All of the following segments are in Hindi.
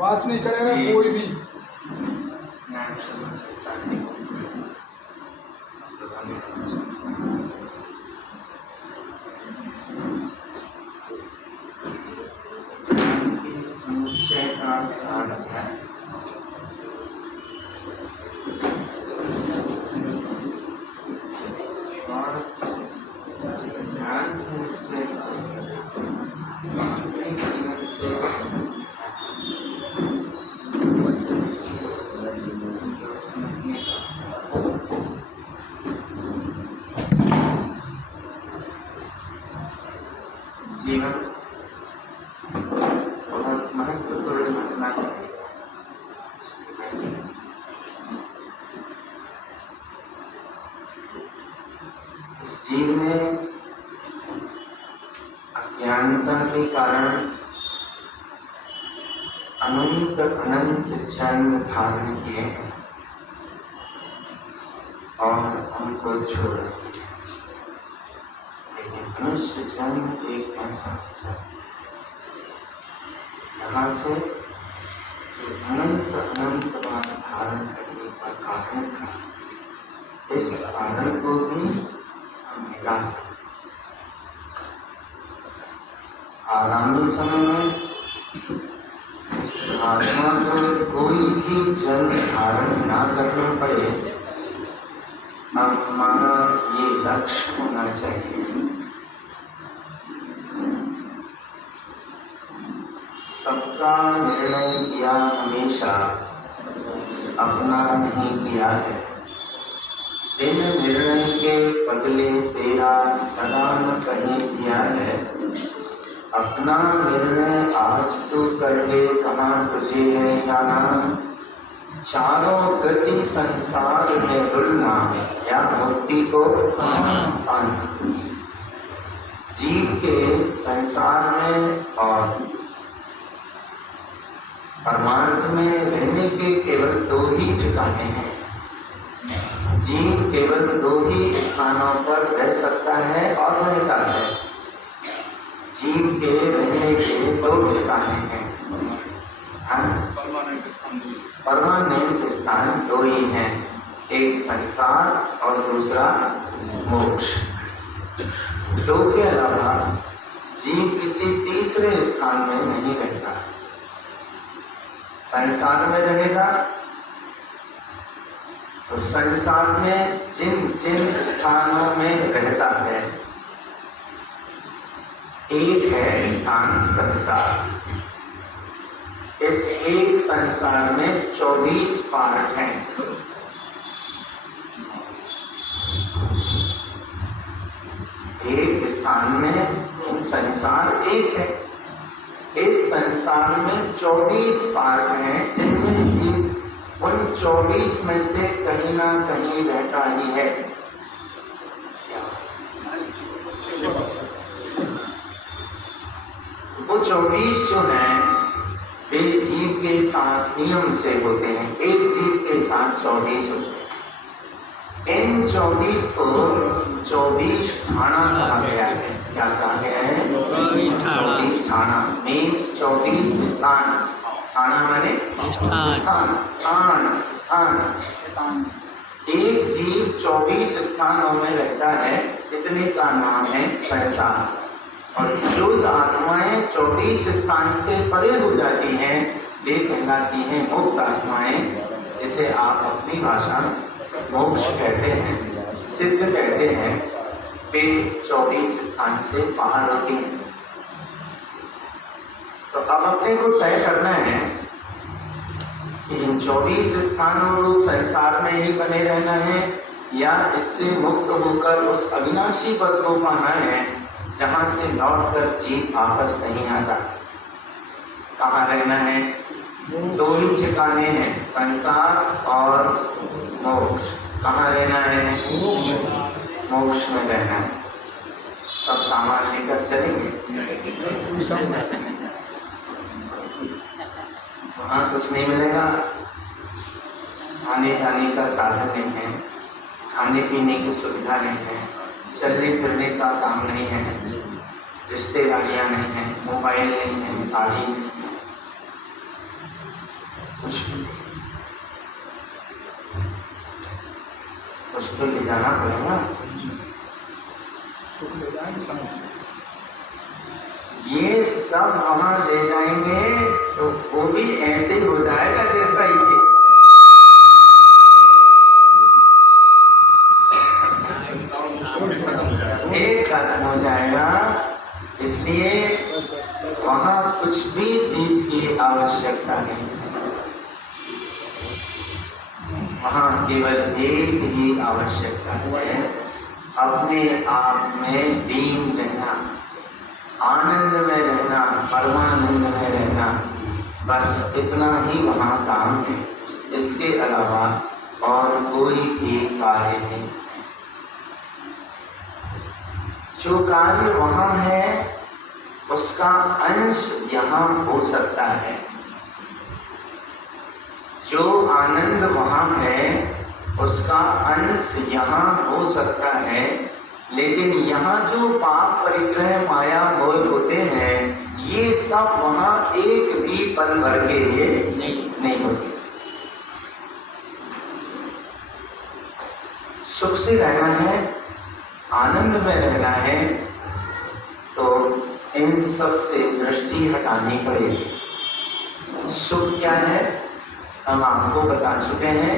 बात नहीं करेगा कोई भी। ज्ञान समझ के साथ ही समुच्चय का सार है। और ज्ञान समुच्चय अपने जीवन से समझने का जीवन बहुत महत्वपूर्ण घटना है। इस जीव में अज्ञानता के कारण अनंत अनंत जन्म धारण किए हैं और उनको छोड़ दिए। लेकिन मनुष्य जन्म एक ऐसा अवसर यहाँ से जो अनंत अनंत बार धारण करने का कारण था, इस कारण को भी हम मिटा सकते। आगामी समय में इस आत्मा को कोई भी जन्म धारण ना करना पड़े, अब हमारा ये लक्ष्य होना चाहिए। सबका निर्णय किया हमेशा, अपना नहीं किया है। बिन निर्णय के पगले तेरा कदा न कहीं जिया है। अपना निर्णय आज तू कर ले, कहाँ तुझे है जाना। चारों गति संसार में डुलना या मुक्ति को पाना। जीव के संसार में और परमार्थ में रहने के केवल दो ही ठिकाने हैं। जीव केवल दो ही स्थानों पर रह सकता है और रहता है। जीव के रहने के दो ठिकाने हैं। परमानेंट स्थान दो ही हैं, एक संसार और दूसरा मोक्ष। दो के अलावा जीव किसी तीसरे स्थान में नहीं रहता। संसार में रहेगा तो संसार में जिन जिन स्थानों में रहता है, एक है स्थान संसार। इस एक संसार में 24 पार्ट हैं। एक स्थान में संसार एक है। इस संसार में 24 पार्ट हैं, जिनमें जीव उन 24 में से कहीं ना कहीं रहता ही है। वो 24 जो हैं वे जीव के साथ नियम से होते हैं। एक जीव के साथ 24 होते हैं। इन 24 को 24 ठाणा कहा गया है। क्या कहा गया है? 24 ठाणा मीन्स 24 स्थान। ठाणा माने स्थान, स्थान। एक जीव 24 स्थानों में रहता है, इतने का नाम है संसार। और शुद्ध आत्माएं 24 स्थान से परे हो जाती हैं, वे कहलाती हैं मुक्त आत्माएं, जिसे आप अपनी भाषा मोक्ष कहते हैं, सिद्ध कहते हैं। वे 24 स्थान से बाहर होती हैं। तो अब अपने को तय करना है कि इन 24 स्थानों रूप संसार में ही बने रहना है या इससे मुक्त होकर उस अविनाशी पद को पाना है जहां से लौट कर जीव वापस नहीं आता। कहाँ रहना है? दो ही ठिकाने हैं, संसार और मोक्ष। कहाँ रहना है? मोक्ष में रहना है। सब सामान लेकर चलेंगे? वहाँ कुछ नहीं मिलेगा, आने जाने का साधन नहीं है, खाने पीने की सुविधा नहीं है, चलने फिरने का काम नहीं है, रिश्तेदारियाँ नहीं है, मोबाइल नहीं है, गाड़ी नहीं है। कुछ तो ले जाना पड़ेगा। सुख ले जाएंगे समझ। ये सब वहां ले जाएंगे तो वो भी ऐसे ही हो जाएगा जैसा ये एक खत्म हो जाएगा। इसलिए वहां कुछ भी चीज की आवश्यकता नहीं, वहां केवल एक ही आवश्यकता है, अपने आप में लीन रहना, आनंद में रहना, परमानंद में रहना। बस इतना ही वहां काम है, इसके अलावा और कोई भी कार्य नहीं। जो कार्य वहां है उसका अंश यहाँ हो सकता है, जो आनंद वहां है उसका अंश यहाँ हो सकता है, लेकिन यहाँ जो पाप परिग्रह माया मोल होते हैं ये सब वहां एक भी पल भर के लिए नहीं होते। सुख से रहना है, आनंद में रहना है, तो इन सब से दृष्टि हटानी पड़ेगी। सुख क्या है हम आपको बता चुके हैं,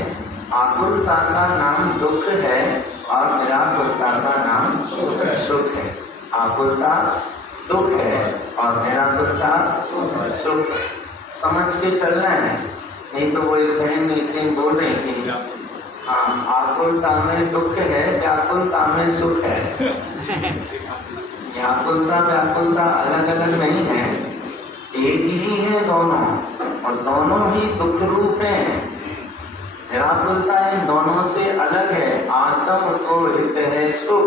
आकुलता का नाम दुख है और निराकुलता का नाम सुख है। आकुलता दुख है और निराकुलता सुख है। समझ के चलना है, नहीं तो वो एक बहन एक दिन बोल रही थी, हाँ आकुलता में दुख है, व्याकुलता में सुख है। आकुलता व्याकुलता अलग अलग नहीं है, एक ही है दोनों, और दोनों ही दुख रूप हैं। निराकुलता इन दोनों से अलग है। आत्म को हित है सुख,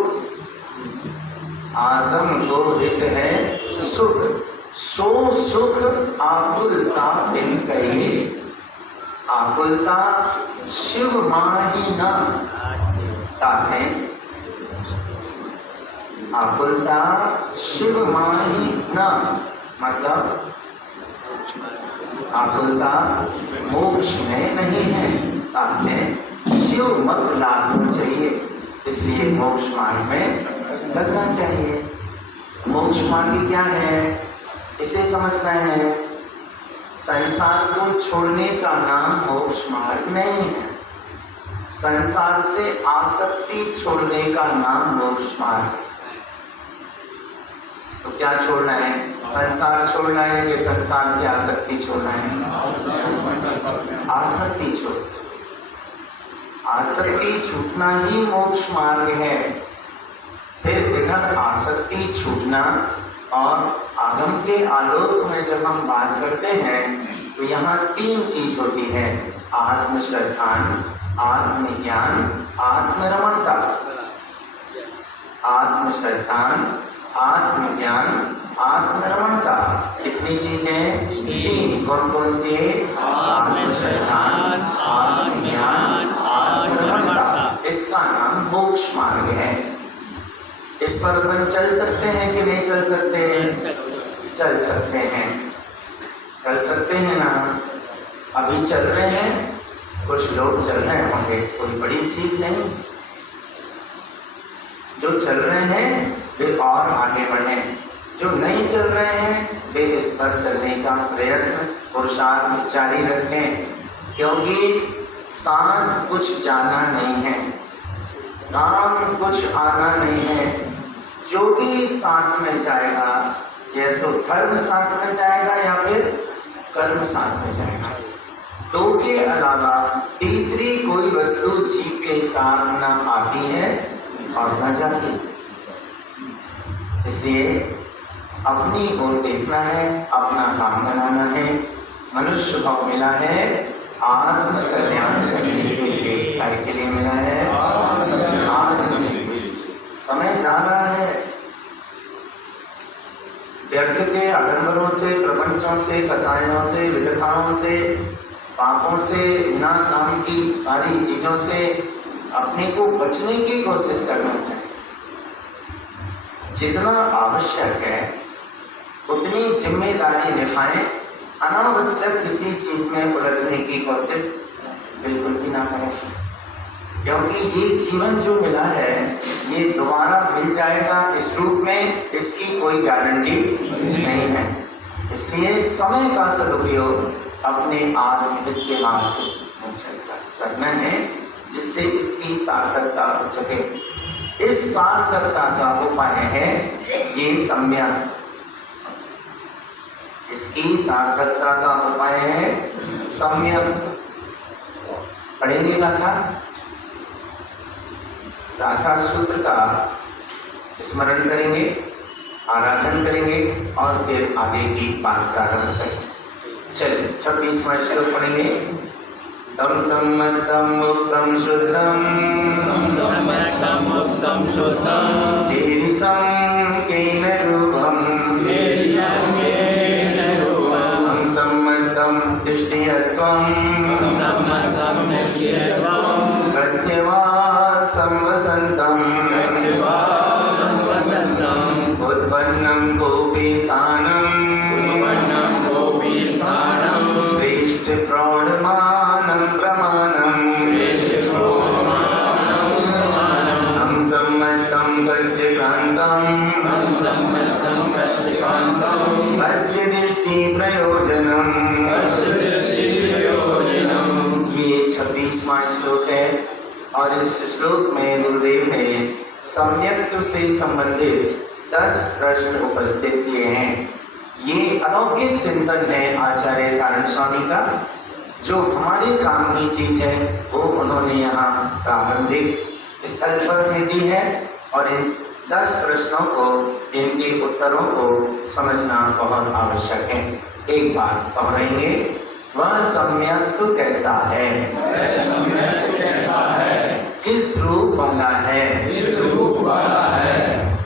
आत्म को हित है सुख, सो सुख आकुलता बिन कही। आकुलता शिव माही न ताते, आकुलता शिव माही न मतलब आकुलता मोक्ष में नहीं है, साथ में शिव मत लागू चाहिए, इसलिए मोक्ष मार्ग में लगना चाहिए। मोक्ष मार्ग क्या है इसे समझना है। संसार को छोड़ने का नाम मोक्ष मार्ग नहीं है, संसार से आसक्ति छोड़ने का नाम मोक्ष मार्ग है। तो क्या छोड़ना है, संसार छोड़ना है कि संसार से आसक्ति छोड़ना है? आसक्ति छोड़, आसक्ति छूटना ही मोक्ष मार्ग है। फिर इधर आसक्ति छूटना और आगम के आलोक में जब हम बात करते हैं तो यहाँ तीन चीज होती है, आत्मश्रद्धान, आत्मज्ञान, आत्मरमणता। आत्मश्रद्धान, आत्मज्ञान, आत्मरमणता, कितनी चीजें? तीन। कौन कौन सी? आत्मश्रद्धान, आत्मज्ञान, आत्मरमणता। इसका नाम मोक्ष मार्ग है। इस पर अपन चल सकते हैं कि नहीं चल सकते हैं? चल सकते हैं, चल सकते हैं ना। अभी चल रहे हैं, कुछ लोग चल रहे होंगे, कोई बड़ी चीज नहीं। जो चल रहे हैं वे और आगे बढ़े, जो नहीं चल रहे हैं वे इस पर चलने का प्रयत्न पुरुषार्थ जारी रखें, क्योंकि साथ कुछ जाना नहीं है, काम कुछ आना नहीं है। जो भी साथ में जाएगा या तो धर्म साथ में जाएगा या फिर कर्म साथ में जाएगा। दो के अलावा तीसरी कोई वस्तु जीव के साथ न आती है और न जाती। इसलिए अपनी ओर देखना है, अपना काम बनाना है। मनुष्य भाव मिला है आत्म कल्याण करने के लिए, काय के लिए मिला है? आत्म। समय जा रहा है, व्यर्थ के आडंबरों से, प्रपंचों से, कचायों से, विघटनाओं से, पापों से, ना काम की सारी चीजों से अपने को बचने की कोशिश करना चाहिए। जितना आवश्यक है उतनी जिम्मेदारी निभाएं, अनावश्यक किसी चीज में उलझने की कोशिश बिल्कुल भी ना करें, क्योंकि ये जीवन जो मिला है ये दोबारा मिल जाएगा इस रूप में, इसकी कोई गारंटी नहीं है। इसलिए समय का सदुपयोग अपने आत्महित के मार्ग में चलकर करना है, जिससे इसकी सार्थकता हो सके। इस सार्थकता का उपाय है ये सम्यक। इसकी सार्थकता का उपाय है सम्यक। पढ़ेंगे गाथा सूत्र का स्मरण करेंगे, आराधन करेंगे और फिर आगे की बात प्रारंभ करेंगे। चलिए 26वां श्लोक पढ़ेंगे। तम सम्मतम मुक्तम शुद्धम तेरिसं केन रूपम सम्मतम दृष्टियत्वं प्रत्यवा संवसन्तम् उत्पन्नं गोपी स्थानं श्रेष्ठ प्रौढमानं प्रमाणम् हम सम्मतं कस्य कान्तं कस्य दृष्टि प्रयोजनम्। ये 26वां श्लोक है और इस श्लोक में गुरुदेव ने सम्यक्त्व से संबंधित 10 प्रश्न उपस्थित किए हैं। ये अलौकिक चिंतन है आचार्य कारण स्वामी का, जो हमारे काम की चीज है वो उन्होंने यहाँ प्रारंभिक स्थल पर में दी है और इन 10 प्रश्नों को, इनके उत्तरों को समझना बहुत आवश्यक है। एक बात दोहराएंगे, वह सम्यक्त्व कैसा है, किस रूप वाला है,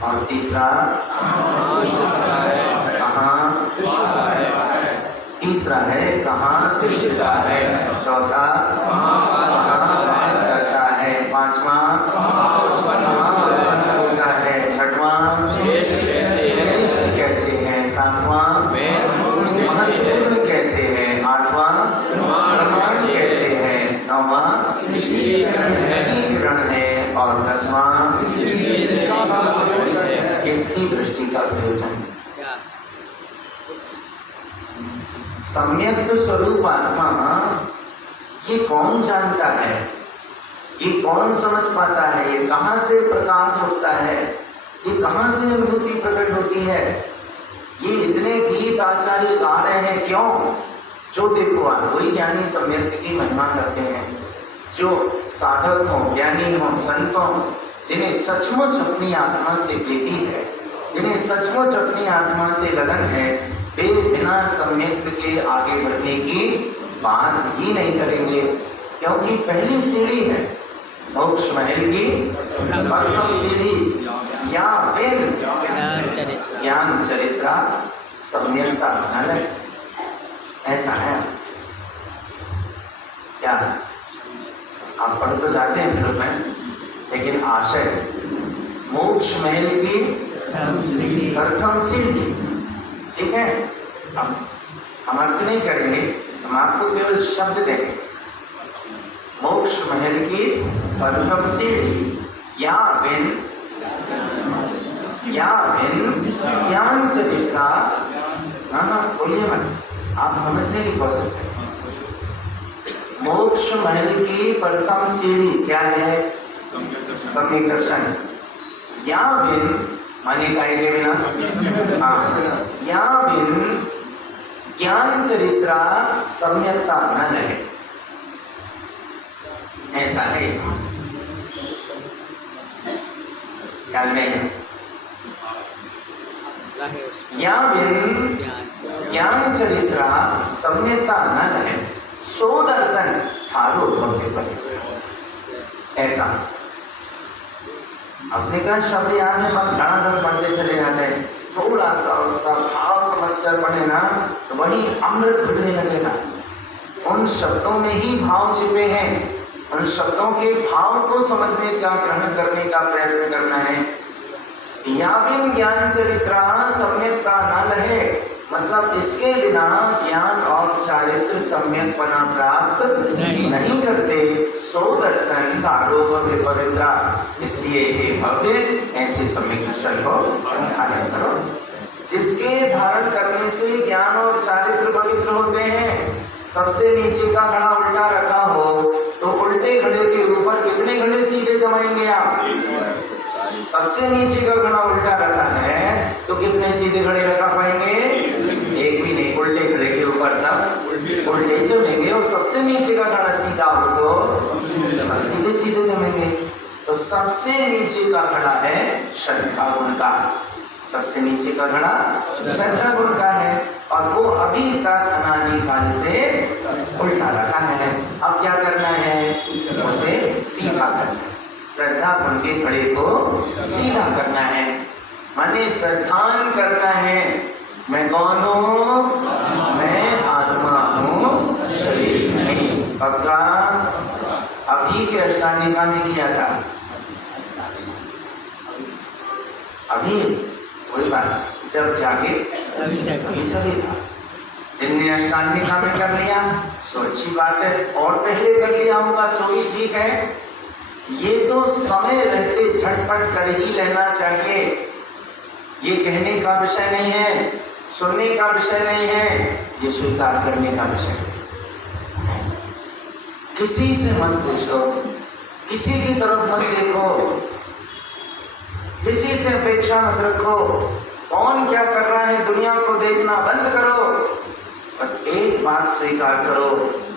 और तीसरा कहाँ दृष्टता है, चौथा कहाँ वास करता है, पांचवा कहाँ होता है, छठवां श्रेष्ठ कैसे है, सातवां महत्वपूर्ण कैसे है, आठवां प्रमाण कैसे है, नौवां स्वीकरण है और 10वां किसकी दृष्टि का प्रयोजन। सम्यक् स्वरूप आत्मा ये कौन जानता है, ये कौन समझ पाता है, ये कहाँ से प्रकाश होता है, ये कहाँ से अनुभूति प्रकट होती है। ये इतने गीत आचार्य गा रहे हैं क्यों? जो देखो वही ज्ञानी सम्यक् की महिमा करते हैं, जो साधक हो, ज्ञानी हो, संत हो, जिन्हें सचमुच अपनी आत्मा से प्रीति है, जिन्हें सचमुच अपनी आत्मा से लगन है, वे बिना सम्यक् के आगे बढ़ने की बात ही नहीं करेंगे, क्योंकि पहली सीढ़ी है मोक्ष महल की प्रथम सीढ़ी, या बिन ज्ञान चरित्रा सम्यक्ता है। ऐसा है क्या? आप पढ़ तो जाते हैं फिल्म में, लेकिन आशय मोक्ष महल की प्रथम सीढ़ी, ठीक है। अब हम अर्थ नहीं करेंगे, हम आपको केवल शब्द देंगे। मोक्ष महल की प्रथम सीढ़ी, या बिन ज्ञान चरित्रा, बोलिए मत, आप समझने की कोशिश करें। मोक्ष महल की प्रथम सीढ़ी क्या है? सम्यक दर्शन। या बिन माने का बिना, या बिन ज्ञान चरित्रा सम्यक्ता न रहे, ऐसा है। ख्याल में या बिन ज्ञान चरित्रा सम्यक्ता न रहे, सो दर्शन थारो भक्ति पर। ऐसा अपने का शब्द याद है, हम धड़ाधड़ पढ़ते चले जाते हैं, थोड़ा सा उसका भाव समझकर पढ़े ना तो वही अमृत घुलने लगेगा। उन शब्दों में ही भाव छिपे हैं, उन शब्दों के भाव को समझने का, ग्रहण करने का प्रयत्न करना है। या बिन ज्ञान चरित्रा सम्यक्ता न लहे, मतलब इसके बिना ज्ञान और चारित्र सम्यक बना प्राप्त नहीं करते। सो दर्शन आरोप विपवित्रा, इसलिए हे भव्य ऐसे सम्यक दर्शन को धारण करो जिसके धारण करने से ज्ञान और चारित्र पवित्र होते हैं। सबसे नीचे का घड़ा उल्टा रखा हो तो उल्टे घड़े के ऊपर कितने घड़े सीधे जमाएंगे आप? सबसे नीचे का घड़ा उल्टा रखा है तो कितने सीधे घड़े रखा पाएंगे? एक भी नहीं। उल्टे घड़े के ऊपर सब उल्टे जमेंगे और सबसे नीचे का घड़ा सीधा हो तो सब सीधे सीधे जमेंगे। तो सबसे नीचे का घड़ा है श्रद्धा गुण का, सबसे नीचे का घड़ा श्रद्धा गुण का है और वो अभी तक अनादिकाल से उल्टा रखा है। अब क्या करना है? उसे सीधा करना है। श्रद्धा गुण के घड़े को सीधा करना है, माने श्रद्धान करना है। मैं कौन हूँ? मैं आत्मा हूँ, शरीर नहीं। पक्का? अभी के अष्टांगिका में किया था, अभी कोई बात, जब जागे अभी सभी था। जिनने अष्टांगिका में कर लिया सो अच्छी बात है, और पहले कर लिया होगा सो ही ठीक है। ये तो समय रहते झटपट कर ही लेना चाहिए। ये कहने का विषय नहीं है, सुनने का विषय नहीं है, ये स्वीकार करने का विषय है। किसी से मत पूछो, किसी की तरफ मत देखो, किसी से अपेक्षा मत रखो। कौन क्या कर रहा है दुनिया को देखना बंद करो। बस एक बात स्वीकार करो,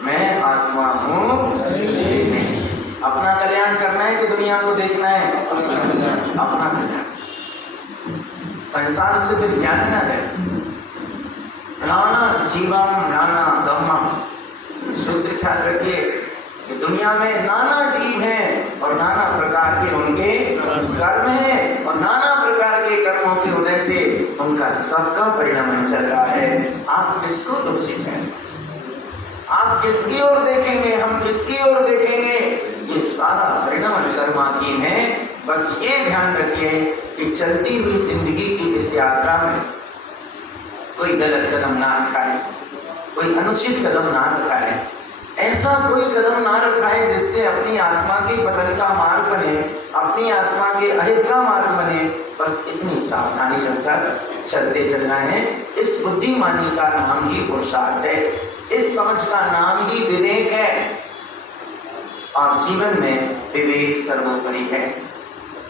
मैं आत्मा हूँ, शरीर नहीं। अपना कल्याण करना है कि दुनिया को देखना है? अपना कल्याण। संसार से फिर क्या लेना है? नाना जीवम नाना गमम। सूत्र ख्याल रखिए कि दुनिया में नाना जीव हैं और नाना प्रकार के उनके कर्म हैं और नाना प्रकार के कर्मों की वजह से उनका सबका परिणाम चल रहा है। आप किसको दोषी ठहराएं? आप किसकी ओर देखेंगे? हम किसकी ओर देखेंगे? ये सारा परिणाम कर्माधीन है। बस ये ध्यान रखिए कि चलती हुई जिंदगी की इस यात्रा में कोई गलत कदम ना उठाए, कोई अनुचित कदम ना उठाए, ऐसा कोई कदम ना उठाए जिससे अपनी आत्मा के पतन का मार्ग बने, अपनी आत्मा के अहित का मार्ग बने। बस इतनी सावधानी रखकर चलते चलना है। इस बुद्धिमानी का नाम ही पुरुषार्थ है, इस समझ का नाम ही विवेक है। और जीवन में विवेक सर्वोपरि है।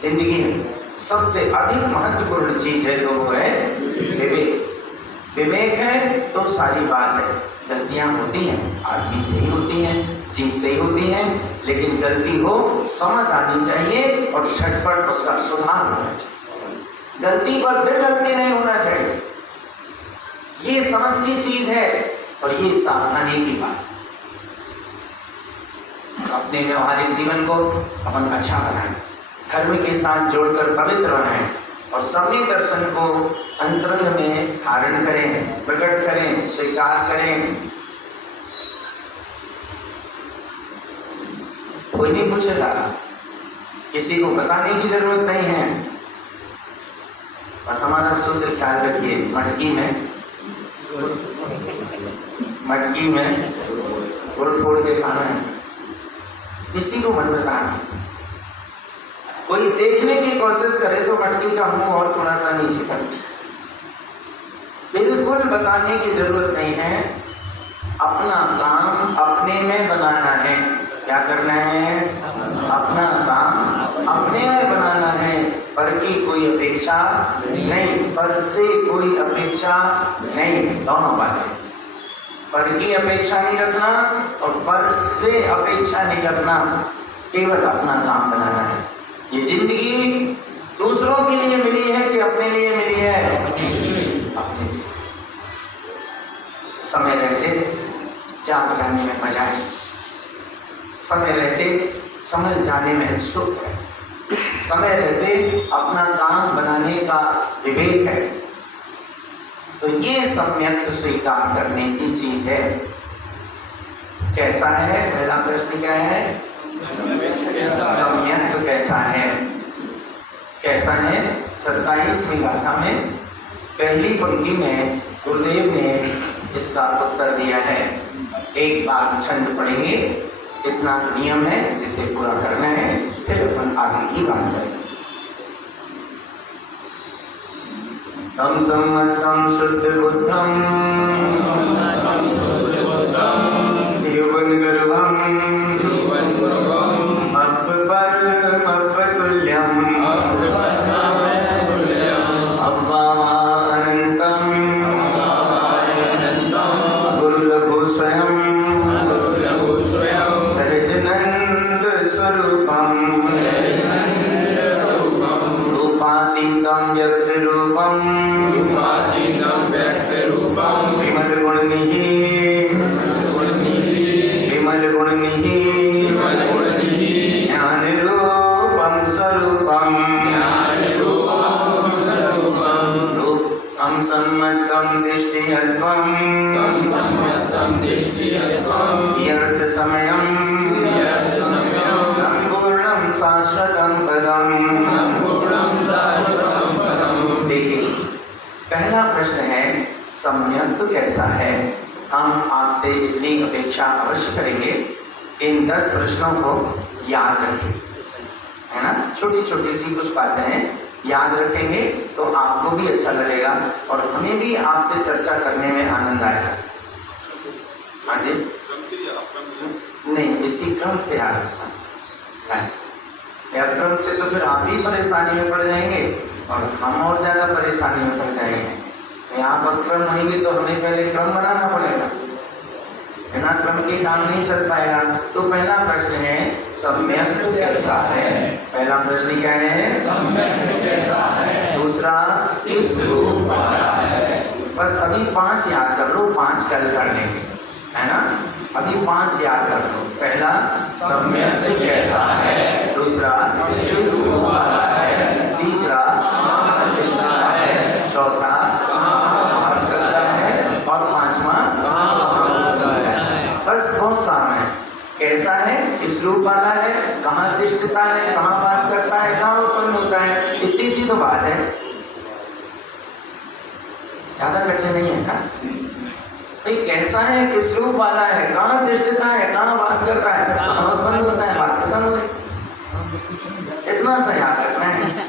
जिंदगी में सबसे अधिक महत्वपूर्ण चीज है तो वो है विवेक। विवेक है तो सारी बात है। गलतियां होती हैं, आदमी से ही होती हैं, जीव से ही होती हैं, लेकिन गलती हो समझ आनी चाहिए और झटपट उसका सुधार होना चाहिए। गलती पर फिर गलती नहीं होना चाहिए। ये समझ की चीज है और ये सावधानी की बात। अपने व्यवहारिक जीवन को अपन अच्छा बनाएं, धर्म के साथ जोड़कर पवित्र बनाएं और सम्यक दर्शन को अंतरंग में धारण करें, प्रकट करें, स्वीकार करें। कोई नहीं पूछेगा, किसी को बताने की जरूरत नहीं है। बस हमारा सूत्र ख्याल रखिए, मटकी में गुड़ फोड़ के खाना है। किसी को मत बताना। कोई देखने की कोशिश करे तो मटकी का मुंह और थोड़ा सा नीचे कर, बिल्कुल बताने की जरूरत नहीं है। अपना काम अपने में बनाना है। क्या करना है? अपना काम अपने में बनाना है। पर की कोई अपेक्षा नहीं, पर से कोई अपेक्षा नहीं। दोनों बातें, पर की अपेक्षा नहीं रखना और पर से अपेक्षा नहीं रखना। केवल अपना काम बनाना है। ये जिंदगी दूसरों के लिए मिली है कि अपने लिए मिली है? अपने लिए। समय रहते जाग जाने में मजा है, समय रहते समझ जाने में सुख है, समय रहते अपना काम बनाने का विवेक है। तो ये सम्यक स्वीकार करने की चीज है। कैसा है? पहला प्रश्न क्या है? सम्यक कैसा है? कैसा है? 27वीं गाथा में पहली पंक्ति में गुरुदेव ने इसका उत्तर दिया है। एक बार छंद पढ़ेंगे, इतना नियम है जिसे पूरा करना है, फिर अपन आगे की बात करेंगे। तम सम्मतम शुद्ध बुद्धम युवन गर्भम अब्बपरमब्बतुल्यम अब्बामानंतम गुरुलघु स्वयं सहजनंद स्वरूपम रूपातीतम व्यक्तिरूपम विमल गुणनिधि ज्ञान रूपम स्वरूपम रूपम सम्मतम दृष्टियत्वम यर्थ समयम संपूर्णम शाश्वतम पदम। देखिए, पहला प्रश्न है सम्यक्त्व कैसा है। हम आपसे इतनी अपेक्षा अवश्य करेंगे, इन 10 प्रश्नों को याद रखें, है ना। छोटी छोटी सी कुछ बातें हैं, याद रखेंगे तो आपको भी अच्छा लगेगा और हमें भी आपसे चर्चा करने में आनंद आएगा। हाँ जी, नहीं, इसी क्रम से याद रखना, क्रम से तो फिर आप ही परेशानी में पड़ जाएंगे और हम और ज्यादा परेशानी में पड़ जाएंगे। यहाँ पर क्रम होंगे तो हमें पहले क्रम बनाना पड़ेगा, बिना क्रम के काम नहीं चल पाएगा। तो पहला प्रश्न है सम्यक्त्व कैसा है। पहला प्रश्न क्या है? सम्यक्त्व कैसा है। दूसरा किस रूप वाला है। बस अभी 5 याद कर लो, 5 कल कर लेंगे, है ना। अभी 5 याद कर लो। पहला सम्यक्त्व कैसा है, दूसरा किस रूप वाला है, तीसरा है, चौथा और 5वां बस बहुत सामने है। कैसा है, किस रूप वाला है, कहाँ तिष्ठता है, कहाँ वास करता है, कहाँ उत्पन्न होता है, इतनी सी तो बात है, ज्यादा कच्चे नहीं है का। भाई कैसा है, किस रूप वाला है, कहाँ तिष्ठता है, कहाँ वास करता है, कहाँ उत्पन्न होता है, बात खत्म हो गई। इतना सा याद रखना है।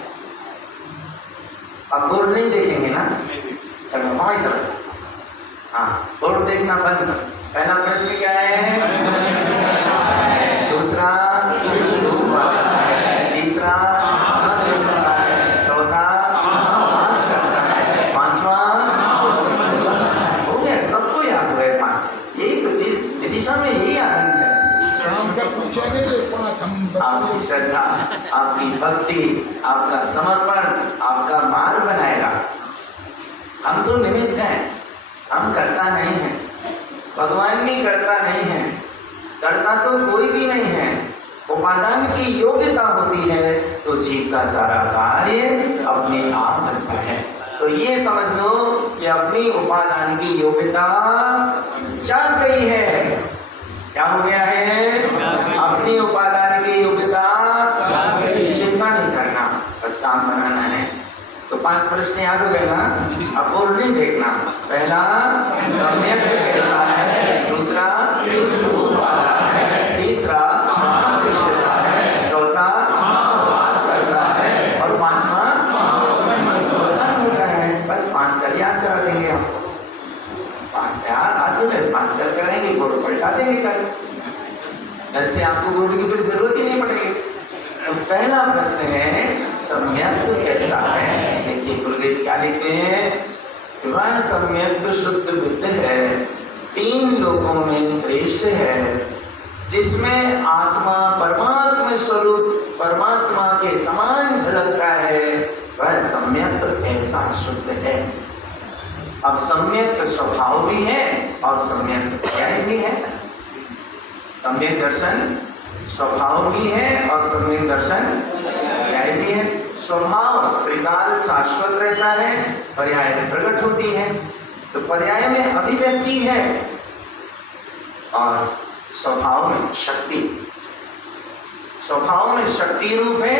अब बोर्ड नहीं देखेंगे ना, चलो हमारी तरफ। हाँ, बोर्ड देखना बंद करो। पहला प्रश्न क्या है? दूसरा किस रूप वाला है, तीसरा चौथा वास करता है, 5वां हो गया। सबको याद हो गए 5। यही तो चीज विदिशा में यही आनंद है। आपकी श्रद्धा, आपकी भक्ति, आपका समर्पण आपका मार्ग बनाएगा। हम तो निमित्त हैं, हम करता नहीं है, भगवान भी करता नहीं है, करता तो कोई भी नहीं है। उपादान की योग्यता होती है तो जीव का सारा कार्य अपने आप बनता है। तो ये समझ लो कि अपनी उपादान की योग्यता जाग गई है। क्या हो गया है? अपनी उपादान की योग्यता, चिंता नहीं करना, बस काम बनाना है। तो 5 प्रश्न याद हो गए ना। अब बोर्ड नहीं देखना। पहला सम्यक्त्व कैसा है, दूसरा किस रूप वाला है, तीसरा तिष्ठता है, चौथा वास करता है और 5वां उत्पन्न होता है। बस 5 कल याद करा देंगे आपको। 5 याद आज में 5 कल कराएंगे, बोर्ड पलटा देंगे कल से आपको बोर्ड की फिर जरूरत ही नहीं पड़ेगी। तो पहला प्रश्न है सम्यक्त्व कैसा है। देखिए गुरुदेव क्या लिखते हैं, वह सम्यक्त्व शुद्ध बुद्ध है, 3 लोकों में श्रेष्ठ है, जिसमें आत्मा परमात्मा स्वरूप परमात्मा के समान झलकता है, वह सम्यक्त्व ऐसा शुद्ध है। अब सम्यक्त्व स्वभाव भी है और सम्यक्त्व पर्याय भी है। सम्यक दर्शन स्वभाव भी है और सम्यक दर्शन पर्याय भी है। स्वभाव त्रिकाल शाश्वत रहता है, पर्याय प्रकट होती है। तो पर्याय में अभिव्यक्ति है और स्वभाव में शक्ति। स्वभाव में शक्ति रूप है,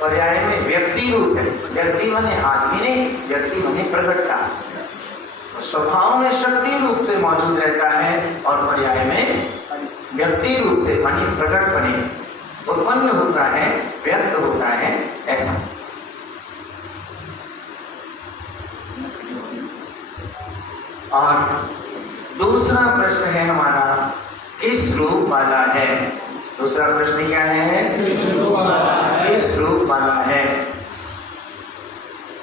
पर्याय में व्यक्ति रूप है। व्यक्ति माने आदमी नहीं, व्यक्ति माने प्रकटता। स्वभाव में शक्ति रूप से मौजूद रहता है और पर्याय में व्यक्ति रूप से मानी प्रकट बने उत्पन्न होता है, व्यक्त होता है, ऐसा। और दूसरा प्रश्न है हमारा, किस रूप वाला है? दूसरा प्रश्न क्या है? किस रूप वाला है?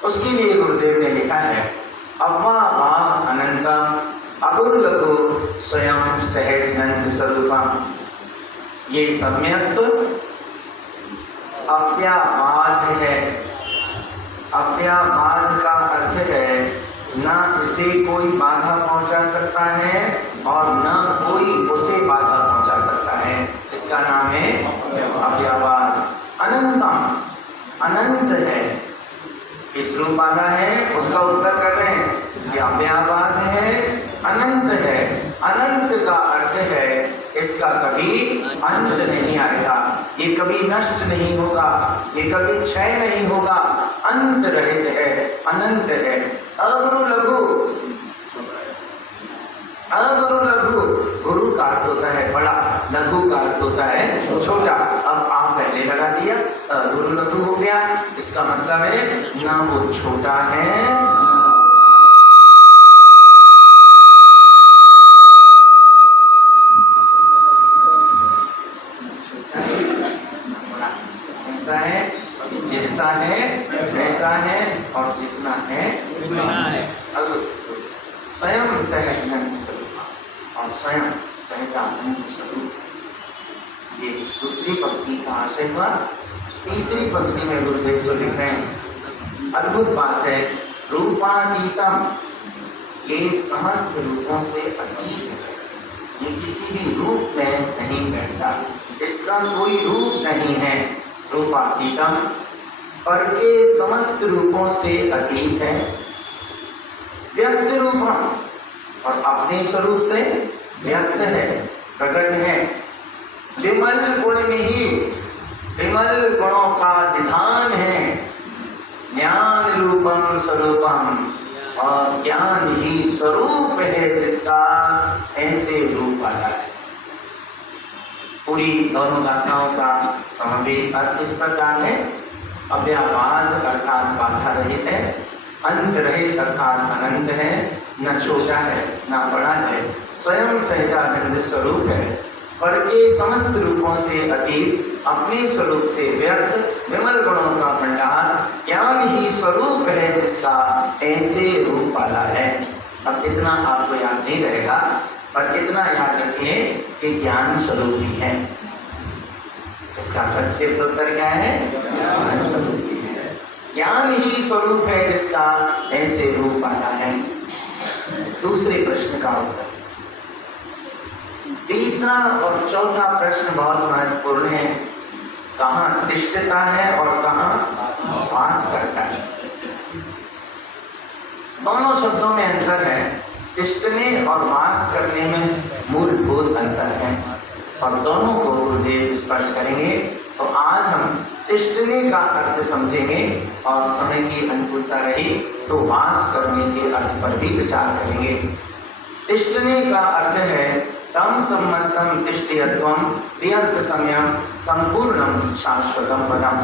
उसके लिए गुरुदेव ने लिखा है, अव्वा वा अनंतम अगुरुलघु स्वयं सहज नंद स्वरूपम। ये सम्यक अव्याबाध है। अव्याबाध का अर्थ है ना इसे कोई बाधा पहुंचा सकता है और न कोई उसे बाधा पहुंचा सकता है। इसका नाम है अव्याबाध। अनंतम, अनंत है। किस रूप वाला है उसका उत्तर कर रहे हैं। अव्याबाध है, अनंत है। अनंत का अर्थ है इसका कभी अंत नहीं आएगा, ये कभी नष्ट नहीं होगा, ये कभी क्षय नहीं होगा, अंत रहित है, अनंत है। अगुरु लघु, अगुरु लघु, गुरु का अर्थ होता है बड़ा, लघु का अर्थ होता है छोटा। अब आप पहले लगा दिया, अगुरु लघु हो गया, इसका मतलब है ना वो छोटा है जैसा है वैसा है और जितना है उतना है। स्वयं सहजानंद स्वरूप और स्वयं सहजानंद स्वरूप, ये दूसरी पंक्ति का आशय हुआ। तीसरी पंक्ति में गुरुदेव जो लिख रहे हैं, अद्भुत बात है, रूपातीतम, ये समस्त रूपों से अतीत है। ये किसी भी रूप में नहीं बैठता, इसका कोई रूप नहीं है। रूपातीतम, पर के समस्त रूपों से अतीत है। व्यक्त रूपम, और अपने स्वरूप से व्यक्त है, प्रकट है। विमल गुण नहीं, विमल गुणों का निधान है। ज्ञान रूपम स्वरूपम, और ज्ञान ही स्वरूप है जिसका, ऐसे रूप वाला है। पूरी दोनों गाथाओं का समवेत अर्थ इस प्रकार है, अव्याबाध अर्थात बाधा रहित है, अंत रहित अर्थात अनंत है, न छोटा है न बड़ा है, स्वयं सहजानंद स्वरूप है, पर के समस्त रूपों से अतीत, अपने स्वरूप से व्यक्त, विमल गुणों का भंडार, ज्ञान ही स्वरूप है जिसका, ऐसे रूप वाला है। अब इतना आपको याद नहीं रहेगा, पर इतना याद रखिए कि ज्ञान स्वरूप ही है। इसका संक्षिप्त उत्तर क्या है? ज्ञान स्वरूप ही है। ज्ञान ही स्वरूप है जिसका, ऐसे रूप वाला है। दूसरे प्रश्न का उत्तर। तीसरा और चौथा प्रश्न बहुत महत्वपूर्ण है, कहाँ तिष्ठता है और कहाँ वास करता है। दोनों शब्दों में अंतर है, तिष्ठने और वास करने में मूलभूत अंतर है, और दोनों को गुरुदेव स्पष्ट करेंगे। तो आज हम तिष्ठने का अर्थ समझेंगे और समय की अनुकूलता रही तो वास करने के अर्थ पर भी विचार करेंगे। तिष्ठने का अर्थ है तम सम्मतम तिष्ठयत्वम त्यर्थ समयम संपूर्णम शाश्वतम पदम।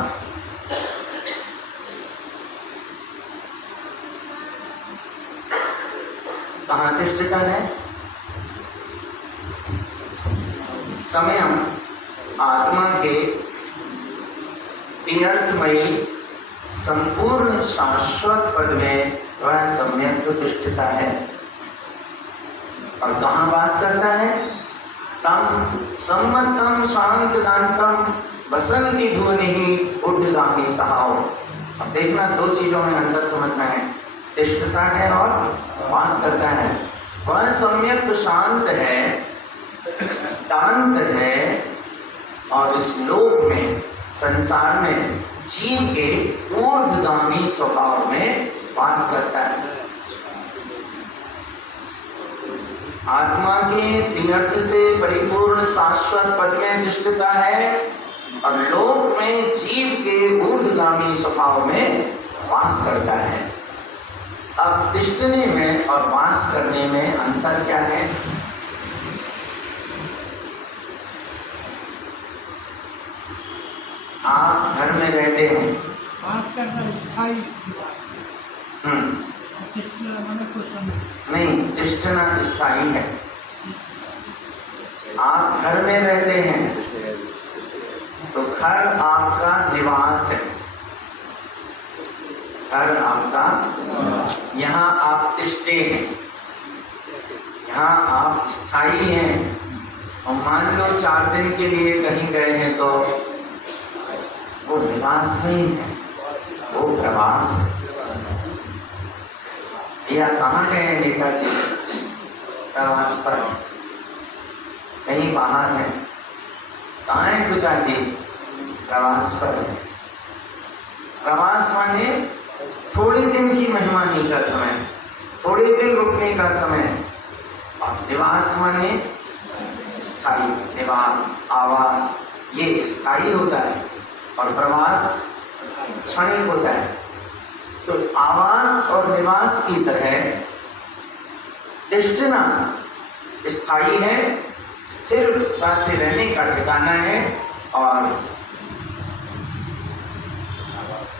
कहाँ तिष्ठता है? समयम, आत्मा के तीर्थमयी संपूर्ण शाश्वत पद में वह सम्यक प्रतिष्ठिता है। और कहाँ वास करता है? तम सम्मतम शांत दांतम बसंती ध्वनि उड्डगामी सहाओ। अब देखना, दो चीजों में अंतर समझना है, तिष्ठता है और वास करता है। वह सम्यक तो शांत है, दांत है, और इस लोक में, संसार में जीव के ऊर्ध्वगामी स्वभाव में वास करता है। आत्मा के तीर्थ से परिपूर्ण शाश्वत पद में तिष्ठता है, और लोक में जीव के ऊर्ध्वगामी स्वभाव में वास करता है। अब तिष्ठने में और वास करने में अंतर क्या है? आप घर में रहते हो, वास करना स्थायी निवास, तिष्ठना माने कुछ समय नहीं, तिष्ठना स्थायी है। आप घर में रहते हैं तो घर आपका निवास है, घर आपका, यहाँ आप तिष्ठे हैं, यहाँ आप स्थायी हैं। और मान लो 4 दिन के लिए कहीं गए हैं तो वो निवास नहीं है, वो प्रवास है। या कहाँ गए हैं नेताजी? प्रवास पर, कहीं बाहर है। कहाँ है पिताजी? प्रवास पर है। प्रवास माने थोड़े दिन की मेहमानी का समय, थोड़े दिन रुकने का समय। और निवास माने स्थायी, निवास, आवास, ये स्थायी होता है और प्रवास क्षणिक होता है। तो आवास और निवास की तरह तिष्ठना स्थायी है, स्थिरता से रहने का ठिकाना है, और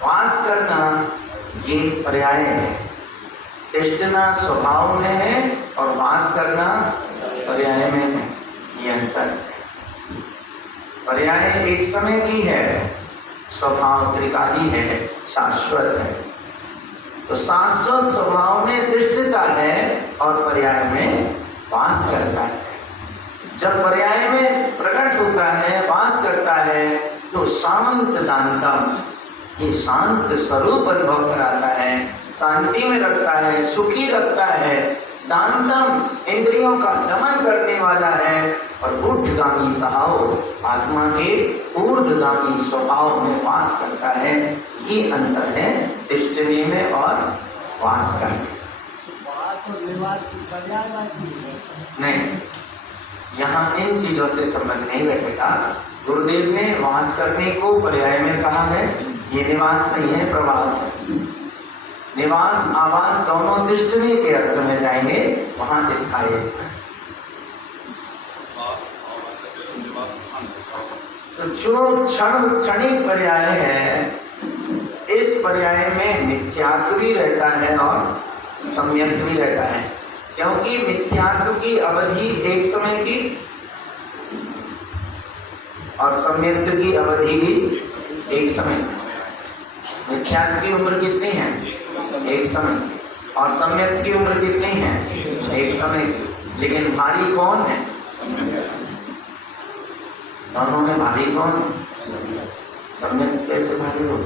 वास करना ये पर्याय है। तिष्ठना स्वभाव में है और वास करना पर्याय में है, ये अंतर है। पर्याय एक समय की है, स्वभाव त्रिकाली है, शाश्वत है। तो शाश्वत स्वभाव में तिष्ठता है और पर्याय में वास करता है। जब पर्याय में प्रकट होता है, वास करता है, तो शांत दानतम, ये शांत स्वरूप अनुभव कराता है, शांति में रखता है, सुखी रखता है। दानतम इंद्रियों का दमन करने वाला है, और ऊर्ध्वगामी स्वभाव आत्मा के ऊर्ध्वगामी स्वभाव में वास करता है। ये अंतर है तिष्ठने में और वास करने। वास और निवास पर्यायवाची है। नहीं, यहाँ इन चीजों से संबंध नहीं बैठेगा। गुरुदेव ने वास करने को पर्याय में कहा है, ये निवास नहीं है, प्रवास है। निवास आवास दोनों तिष्ठने के अर्थ में जाएंगे, वहां स्थायी है। तो जो क्षणिक पर्याय है, इस पर्याय में मिथ्यात्व भी रहता है और सम्यक भी रहता है, क्योंकि मिथ्यात्व की अवधि एक समय की और सम्यक की अवधि भी एक समय। मिथ्यात्व की उम्र कितनी है? एक समय। और सम्यक की उम्र कितनी है? एक समय की। लेकिन भारी कौन है? दोनों में भारी कौन है? सम्यक कैसे भारी हो?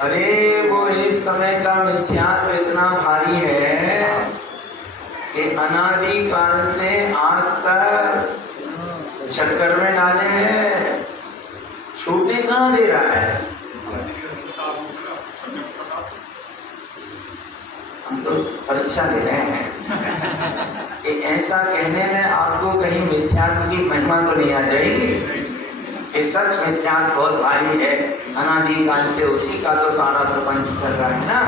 अरे वो एक समय का मिथ्यात्व इतना भारी है कि अनादि काल से आज तक चक्कर में डाले हैं, छूटे कहाँ दे रहा है। हम तो परीक्षा दे रहे हैं कि ऐसा कहने में आपको कहीं मिथ्यात्व की महिमा तो नहीं आ जाएगी कि सच मिथ्यात्व बहुत भारी है, अनादि काल से उसी का तो सारा प्रपंच चल रहा है ना।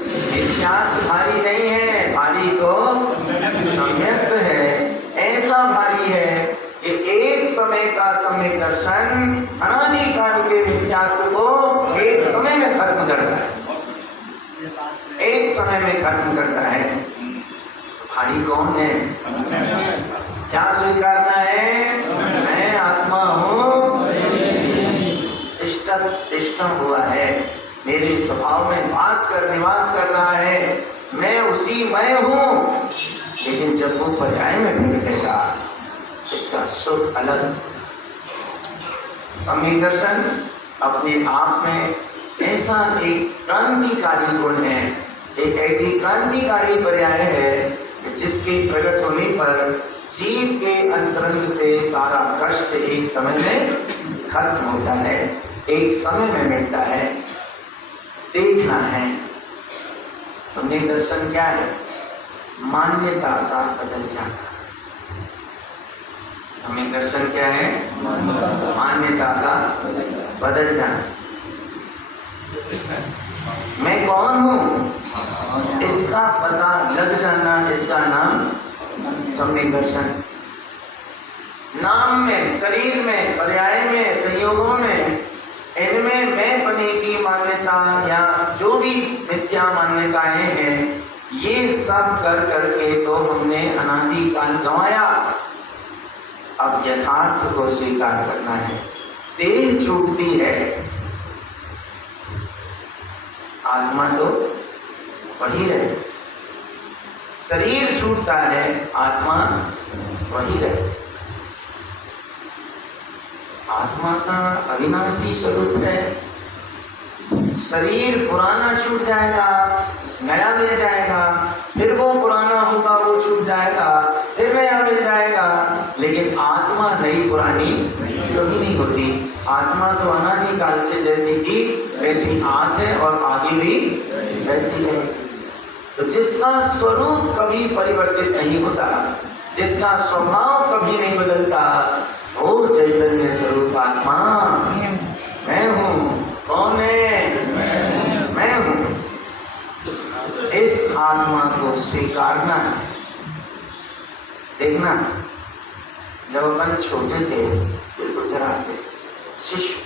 मिथ्यात्व भारी नहीं है, भारी तो सम्यक है। ऐसा भारी है कि एक समय का सम्यक दर्शन अनादि काल के मिथ्यात्व को एक समय में खत्म करता है, एक समय में खत्म करता है। भारी कौन है? क्या स्वीकारना है? मैं आत्मा हूँ, तिष्ठा हुआ है, मेरे स्वभाव में वास कर निवास कर रहा है, मैं उसी मैं हूँ। लेकिन जब वो पर्याय में मिलेगा, इसका शुद्ध अलग सम्यक दर्शन अपने आप में ऐसा एक क्रांतिकारी गुण है, एक ऐसी क्रांतिकारी पर्याय है जिसके प्रकट होने पर जीव के अंतरंग से सारा कष्ट एक समय में खत्म होता है, एक समय में मिलता है। देखना है सम्यक दर्शन क्या है? मान्यता का बदल जाना। सम्यक दर्शन क्या है? मान्यता का बदल जाना। मैं कौन हूँ इसका पता लग जाना, इसका नाम सम्यक दर्शन। नाम में, शरीर में, पर्याय में, संयोगों में, इनमें मैं पने की मान्यता या जो भी मिथ्या मान्यताएं हैं, ये सब कर करके तो हमने अनादि काल गंवाया। अब यथार्थ को स्वीकार करना है। तेल छूटती है, आत्मा तो वही रहे। शरीर छूटता है, आत्मा वही रहे। आत्मा का अविनाशी स्वरूप है। शरीर पुराना छूट जाएगा, नया मिल जाएगा, फिर वो पुराना होगा, वो छूट जाएगा, फिर नया मिल जाएगा। लेकिन आत्मा नई पुरानी कभी नहीं होती। आत्मा तो अनादि काल से जैसी थी वैसी आज है और आगे भी वैसी है। तो जिसका स्वरूप कभी परिवर्तित नहीं होता, जिसका स्वभाव कभी नहीं बदलता, वो चैतन्य स्वरूप आत्मा मैं हूँ। कौन है? मैं हूँ। इस आत्मा को स्वीकारना है। देखना, जब अपन छोटे थे, बिल्कुल जरा से शिशु,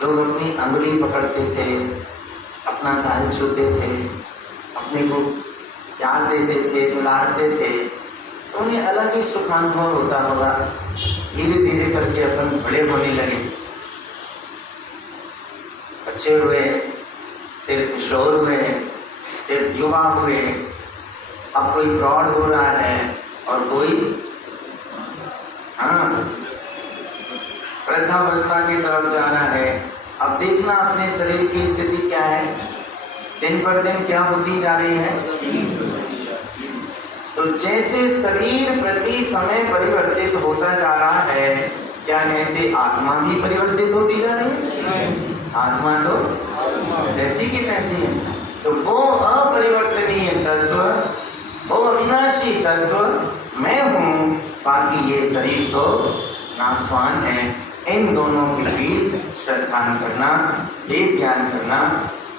लोग अपनी अंगुली पकड़ते थे, अपना गाल छूते थे, अपने को प्यार देते थे, दुलारते थे, तो उन्हें अलग ही सुखानुभव होता होगा। धीरे धीरे करके अपन बड़े होने लगे, बच्चे हुए, फिर किशोर हुए, फिर युवा हुए। अब कोई फ्रॉड हो रहा है और कोई वृद्धावस्था की तरफ जा रहा है। अब देखना अपने शरीर की स्थिति क्या है, दिन पर दिन क्या होती जा रही है। तो जैसे शरीर प्रति समय परिवर्तित होता जा रहा है, क्या ऐसे आत्मा भी परिवर्तित होती जा रही है? आत्मा तो जैसी की तैसी है। तो वो अपरिवर्तनीय तत्व, वो अविनाशी तत्व मैं हूँ। बाकी ये शरीर तो नाशवान है। इन दोनों के बीच श्रद्धान करना, ये ज्ञान करना,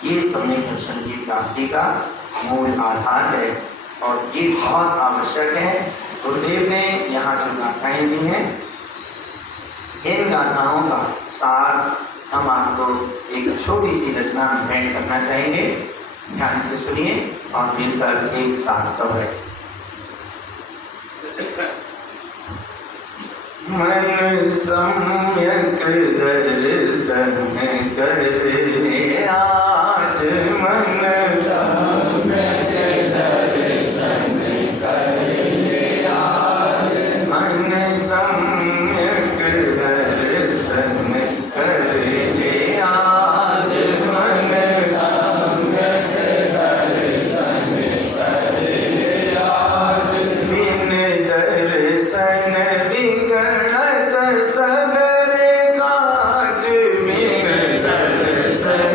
ये सम्यक दर्शन की प्राप्ति का मूल आधार है और ये बहुत आवश्यक है। गुरुदेव ने यहाँ जो गाथाएं दी हैं, इन गाथाओं का सार हम आपको एक छोटी सी रचना में भेंट करना चाहेंगे। ध्यान से सुनिए और मिलकर एक साथ दोहराएं। मन सम्यक दर्शन करे आज, मन सम्यक दर्शन करे आज, मन सम्यक दर्शन करे आज, मन सम्यक दर्शन करे आज। बिन दर्शन बिगड़त सगरे काज, बिन दर्शन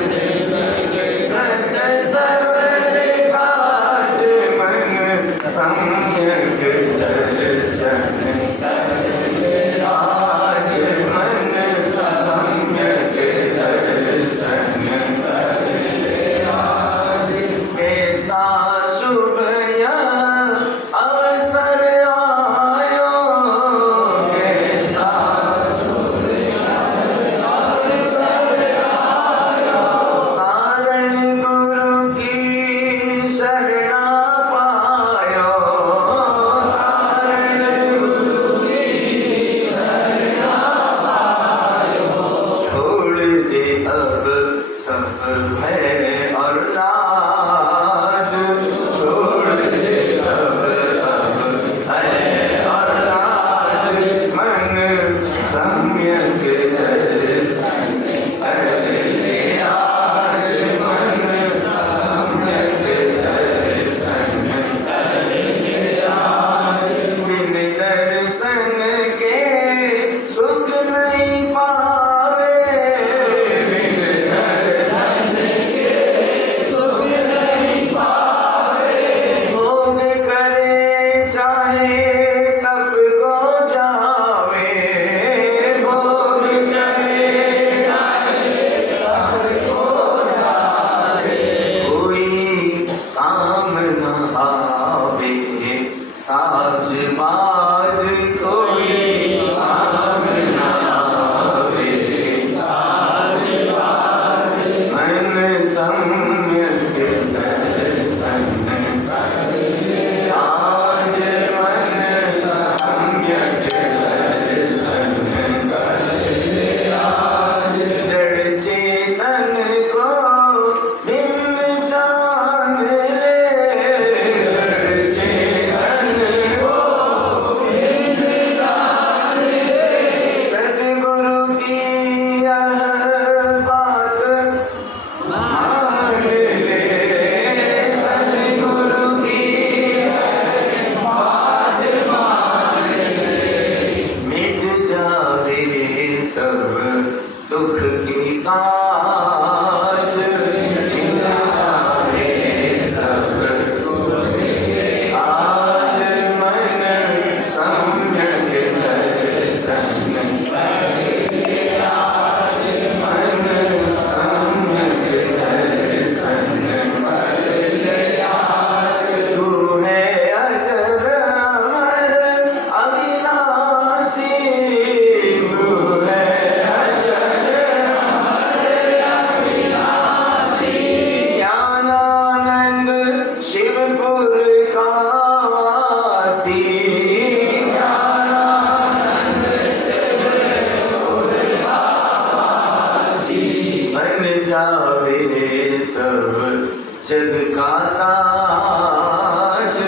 जग का ताज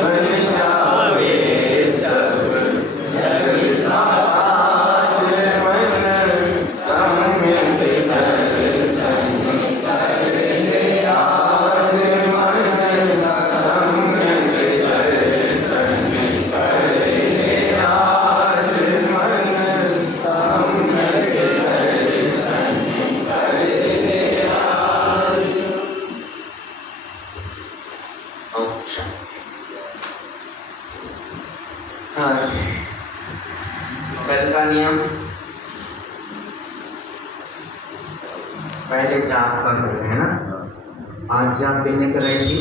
बन जावे सब, जग का ताज मन सम्यक दर्शन कर ले आज, मन सम्यक दर्शन कर ले आज, मन सम्यक दर्शन कर ले आज। ओम शांति। आज कल का नियम, पहले जाप कर रहे हैं ना, आज जाप कितने करेगी?